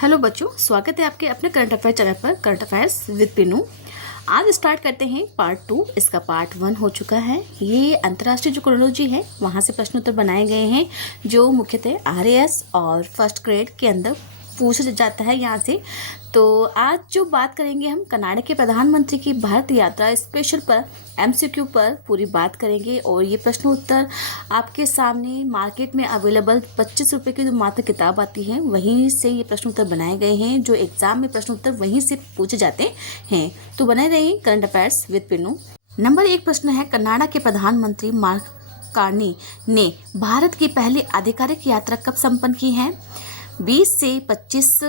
Hello बच्चों, स्वागत है आपके अपने करंट अफेयर चैनल पर करंट अफेयर्स विद पिनू। आज स्टार्ट करते हैं पार्ट 2। इसका पार्ट 1 हो चुका है। ये अंतर्राष्ट्रीय जो क्रोनोलॉजी है वहाँ से प्रश्न उत्तर बनाए गए हैं जो मुख्यतः आरएएस और फर्स्ट ग्रेड के अंदर पूछा जाता है यहाँ से। तो आज जो बात करेंगे हम कनाडा के प्रधानमंत्री की भारत यात्रा स्पेशल पर एमसीक्यू पर पूरी बात करेंगे। और ये प्रश्न उत्तर आपके सामने मार्केट में अवेलेबल 25 रुपये की जो मात्र किताब आती है वहीं से ये प्रश्न उत्तर बनाए गए हैं, जो एग्जाम में प्रश्न उत्तर वहीं से पूछे जाते हैं। तो बने रहिए current affairs with Pinu. Number 1 प्रश्न है, कनाडा के प्रधानमंत्री मार्क कार्नी ने भारत की पहली आधिकारिक यात्रा कब संपन्न की है? 20 से 25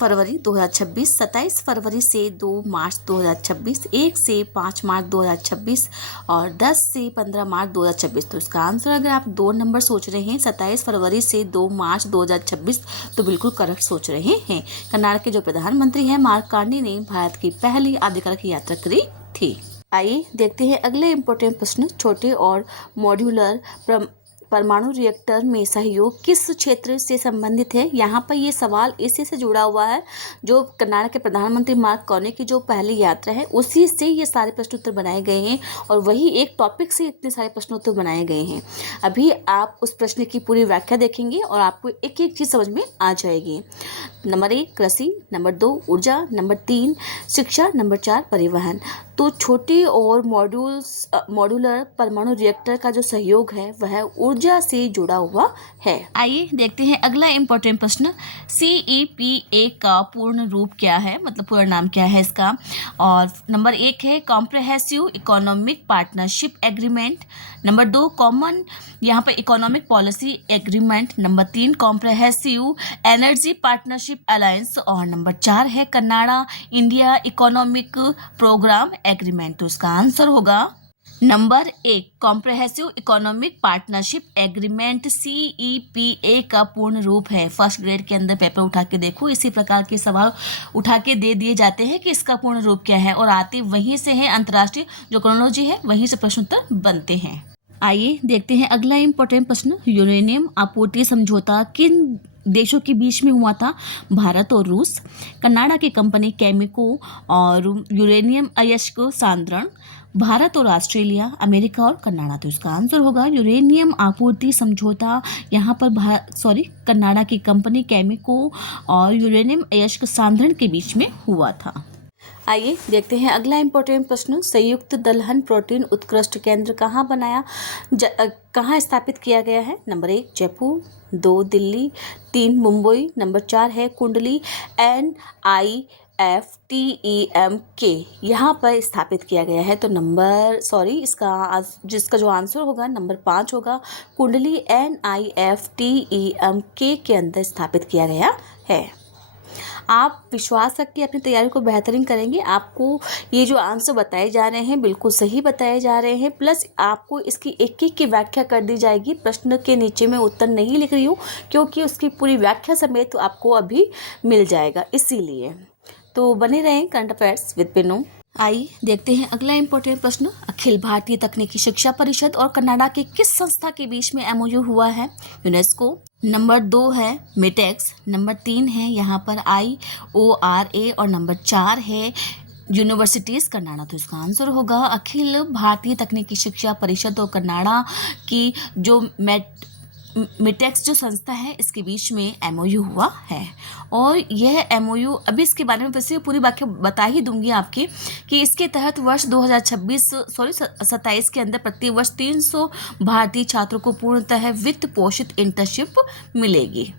फरवरी 2026, 27 फरवरी से 2 मार्च 2026, 1 से 5 मार्च 2026 और 10 से 15 मार्च 2026। तो इसका आंसर अगर आप 2 नंबर सोच रहे हैं 27 फरवरी से 2 मार्च 2026 तो बिल्कुल करेक्ट सोच रहे हैं। कनाडा के जो प्रधानमंत्री हैं मार्क कार्नी ने भारत की पहली आधिकारिक यात्रा करी थी। आइए देखते हैं अगले इम्पोर्टेंट प्रश्न। छोटे और मॉड्यूलर परमाणु रिएक्टर में सहयोग किस क्षेत्र से संबंधित है? यहाँ पर ये सवाल इसी से जुड़ा हुआ है जो कनाडा के प्रधानमंत्री मार्क कार्नी की जो पहली यात्रा है उसी से ये सारे प्रश्न उत्तर बनाए गए हैं और वही एक टॉपिक से इतने सारे प्रश्न उत्तर बनाए गए हैं। अभी आप उस प्रश्न की पूरी व्याख्या देखेंगे और आपको एक एक चीज़ समझ में आ जाएगी। नंबर 1 कृषि, नंबर 2 ऊर्जा, नंबर 3 शिक्षा, नंबर 4 परिवहन। तो छोटे और मॉड्यूलर परमाणु रिएक्टर का जो सहयोग है वह ऊर्जा से जुड़ा हुआ है। आइए देखते हैं अगला इम्पोर्टेंट प्रश्न। CEPA का पूर्ण रूप क्या है, मतलब पूरा नाम क्या है इसका? और नंबर 1 है comprehensive economic partnership agreement, number 2 common यहाँ पर economic policy agreement, number 3 comprehensive energy partnership alliance और नंबर 4 है Canada India economic program agreement. तो इसका आंसर होगा number 1 comprehensive economic partnership agreement. CEPA का पूर्ण रूप है। फर्स्ट ग्रेड के अंदर पेपर उठा के देखो, इसी प्रकार के सवाल उठा के दे दिए जाते हैं कि इसका पूर्ण रूप क्या है और आते वहीं से है, अंतर्राष्ट्रीय जो क्रोनोलॉजी है वहीं से प्रश्न उत्तर बनते हैं। आइए देखते हैं अगला इम्पोर्टेंट प्रश्न। यूरेनियम आपूर्ति समझौता किन देशों के बीच में हुआ था? भारत और रूस, कनाडा की कंपनी केमिको और यूरेनियम अयस्क सांद्रण, भारत और ऑस्ट्रेलिया, अमेरिका और कनाडा। तो इसका आंसर होगा यूरेनियम आपूर्ति समझौता यहाँ पर कनाडा की कंपनी केमिको और यूरेनियम अयस्क सांद्रण के बीच में हुआ था। आइए देखते हैं अगला इम्पोर्टेंट प्रश्न। संयुक्त दलहन प्रोटीन उत्कृष्ट केंद्र कहाँ स्थापित किया गया है? नंबर 1 जयपुर, 2 दिल्ली, 3 मुंबई, नंबर 4 है कुंडली NIFTEMK यहाँ पर स्थापित किया गया है। तो जिसका जो आंसर होगा नंबर 5 होगा। कुंडली NIFTEMK के अंदर स्थापित किया गया है। आप विश्वास रख के अपनी तैयारी को बेहतरीन करेंगे। आपको ये जो आंसर बताए जा रहे हैं बिल्कुल सही बताए जा रहे हैं, प्लस आपको इसकी एक एक की व्याख्या कर दी जाएगी। प्रश्न के नीचे में उत्तर नहीं लिख रही हूँ क्योंकि उसकी पूरी व्याख्या समेत आपको अभी मिल जाएगा, इसीलिए तो बने रहें करंट अफेयर्स विद पिनू। आइए देखते हैं अगला इम्पोर्टेंट प्रश्न। अखिल भारतीय तकनीकी शिक्षा परिषद और कनाडा के किस संस्था के बीच में MOU हुआ है? यूनेस्को, नंबर 2 है मिटेक्स, नंबर 3 है यहाँ पर IORA और नंबर 4 है यूनिवर्सिटीज़ कनाडा। तो इसका आंसर होगा अखिल भारतीय तकनीकी शिक्षा परिषद और कनाडा की जो मिटेक्स जो संस्था है इसके बीच में MOU हुआ है। और यह MOU अभी इसके बारे में वैसे पूरी व्याख्या बता ही दूंगी आपके कि इसके तहत वर्ष 27 के अंदर प्रति वर्ष 300 भारतीय छात्रों को पूर्णतः वित्त पोषित इंटर्नशिप मिलेगी।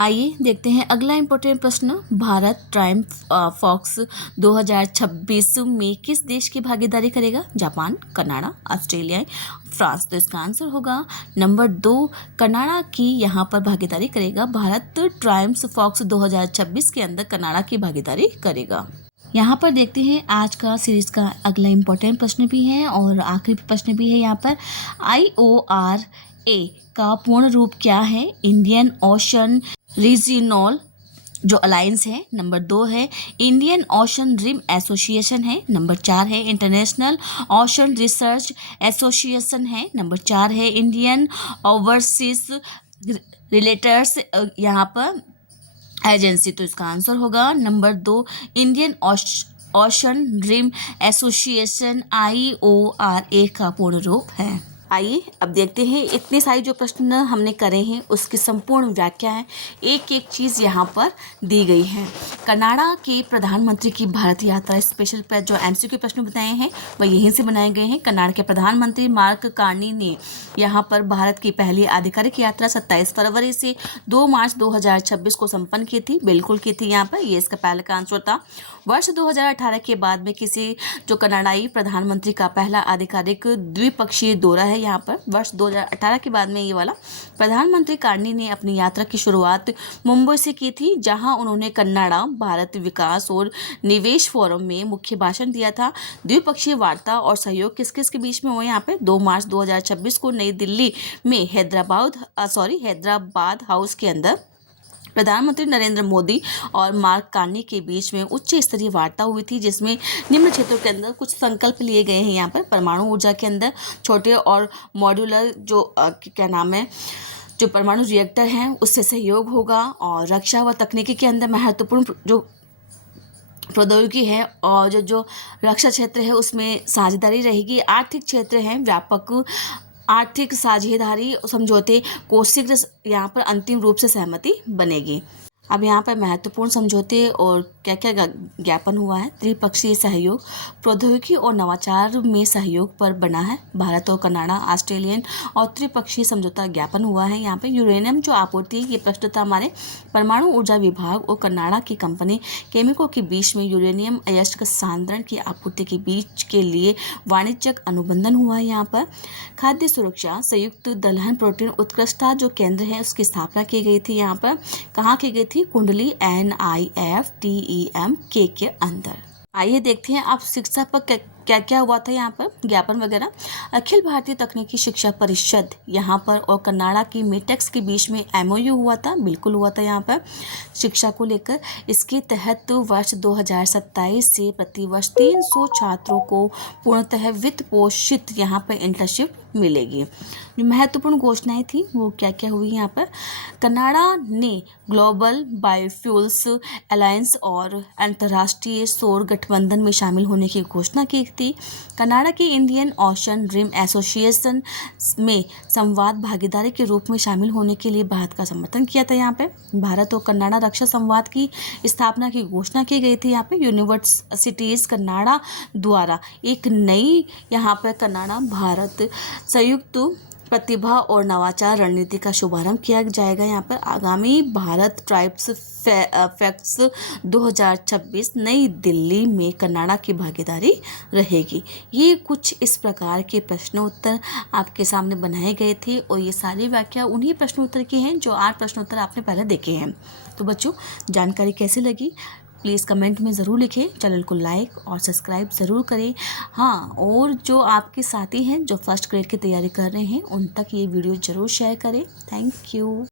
आइए देखते हैं अगला इम्पोर्टेंट प्रश्न। भारत ट्रायम्फ फॉक्स 2026 में किस देश की भागीदारी करेगा? Japan, Canada, Australia, France. तो इसका आंसर होगा नंबर 2 कनाडा की यहाँ पर भागीदारी करेगा। भारत ट्रायम्फ फॉक्स 2026 के अंदर कनाडा की भागीदारी करेगा। यहाँ पर देखते हैं आज का सीरीज का अगला इम्पोर्टेंट प्रश्न भी है और आखिरी प्रश्न भी है। यहाँ पर IORA का पूर्ण रूप क्या है? इंडियन ओशन रीजियोनल जो अलायंस है, नंबर 2 है इंडियन ओशन रिम एसोसिएशन है, नंबर 4 है इंटरनेशनल ओशन रिसर्च एसोसिएशन है, नंबर 4 है इंडियन ओवरसीज रिलेटर्स यहाँ पर एजेंसी, तो इसका आंसर होगा number 2 Indian Ocean Rim Association IORA का पूर्ण रूप है। आइए अब देखते हैं इतने सारे जो प्रश्न हमने करे हैं उसकी संपूर्ण व्याख्या है, एक एक चीज़ यहाँ पर दी गई है। कनाडा के प्रधानमंत्री की भारत यात्रा स्पेशल पर जो MCQ प्रश्न बताए हैं वह यहीं से बनाए गए हैं। कनाडा के प्रधानमंत्री मार्क कार्नी ने यहाँ पर भारत की पहली आधिकारिक यात्रा 27 फरवरी से 2 मार्च 2026 को संपन्न की थी, बिल्कुल की थी यहाँ पर, ये इसका पहले का आंसर था। वर्ष 2018 के बाद में किसी जो कनाडाई प्रधानमंत्री का पहला आधिकारिक द्विपक्षीय दौरा है यहाँ पर, वर्ष 2018 के बाद में ये वाला। प्रधानमंत्री कार्नी ने अपनी यात्रा की शुरुआत मुंबई से की थी, जहां उन्होंने कनाडा भारत विकास और निवेश फोरम में मुख्य भाषण दिया था। द्विपक्षीय वार्ता और सहयोग किस किस के बीच में हुआ यहाँ पे? 2 मार्च 2026 को नई दिल्ली में हैदराबाद हाउस के अंदर प्रधानमंत्री नरेंद्र मोदी और मार्क कार्नी के बीच में उच्च स्तरीय वार्ता हुई थी, जिसमें निम्न क्षेत्रों के अंदर कुछ संकल्प लिए गए हैं यहाँ पर। परमाणु ऊर्जा के अंदर छोटे और मॉड्यूलर जो जो परमाणु रिएक्टर हैं उससे सहयोग होगा, और रक्षा व तकनीकी के अंदर महत्वपूर्ण जो प्रौद्योगिकी है और जो रक्षा क्षेत्र है उसमें साझेदारी रहेगी। आर्थिक क्षेत्र है व्यापक आर्थिक साझेदारी समझौते को शीघ्र यहाँ पर अंतिम रूप से सहमति बनेगी। अब यहाँ पर महत्वपूर्ण समझौते और क्या क्या ज्ञापन हुआ है। त्रिपक्षीय सहयोग प्रौद्योगिकी और नवाचार में सहयोग पर बना है। भारत और कनाडा ऑस्ट्रेलियन और त्रिपक्षीय समझौता ज्ञापन हुआ है। यहाँ पे यूरेनियम जो आपूर्ति, ये प्रश्न था हमारे, परमाणु ऊर्जा विभाग और कनाडा की कंपनी केमिको के बीच में यूरेनियम अयस्क सांद्रण की आपूर्ति के बीच के लिए वाणिज्यिक अनुबंधन हुआ है। यहाँ पर खाद्य सुरक्षा संयुक्त दलहन प्रोटीन उत्कृष्टता जो केंद्र है उसकी स्थापना की गई थी। यहाँ पर कहाँ की गई थी? कुंडली NIFTEM के अंदर। आइए देखते हैं आप शिक्षा पर क्या क्या हुआ था यहाँ पर, ज्ञापन वगैरह। अखिल भारतीय तकनीकी शिक्षा परिषद यहाँ पर और कनाडा की मेटेक्स के बीच में MOU हुआ था, बिल्कुल हुआ था यहाँ पर शिक्षा को लेकर। इसके तहत वर्ष 2027 से प्रतिवर्ष 300 छात्रों को पूर्णतः वित्त पोषित यहाँ पर इंटर्नशिप मिलेगी। जो महत्वपूर्ण घोषणाएं थी वो क्या क्या हुई यहाँ पर? कनाडा ने ग्लोबल बायोफ्यूल्स अलायंस और अंतर्राष्ट्रीय सौर गठबंधन में शामिल होने की घोषणा की थी। कनाडा के इंडियन ओशन रिम एसोसिएशन में संवाद भागीदारी के रूप में शामिल होने के लिए भारत का समर्थन किया था। यहाँ पे भारत और कनाडा रक्षा संवाद की स्थापना की घोषणा की गई थी। यहाँ पे यूनिवर्सिटीज़ कनाडा द्वारा एक नई यहाँ पर कनाडा भारत संयुक्त प्रतिभा और नवाचार रणनीति का शुभारंभ किया जाएगा। यहाँ पर आगामी भारत ट्राइब्स फैक्ट्स 2026 नई दिल्ली में कनाडा की भागीदारी रहेगी। ये कुछ इस प्रकार के प्रश्नोत्तर आपके सामने बनाए गए थे और ये सारी व्याख्या उन्हीं प्रश्नोत्तर की हैं जो 8 प्रश्नोत्तर आपने पहले देखे हैं। तो बच्चों, जानकारी कैसी लगी प्लीज़ कमेंट में ज़रूर लिखें, चैनल को लाइक और सब्सक्राइब ज़रूर करें। हाँ, और जो आपके साथी हैं जो फर्स्ट ग्रेड की तैयारी कर रहे हैं उन तक ये वीडियो ज़रूर शेयर करें। Thank you.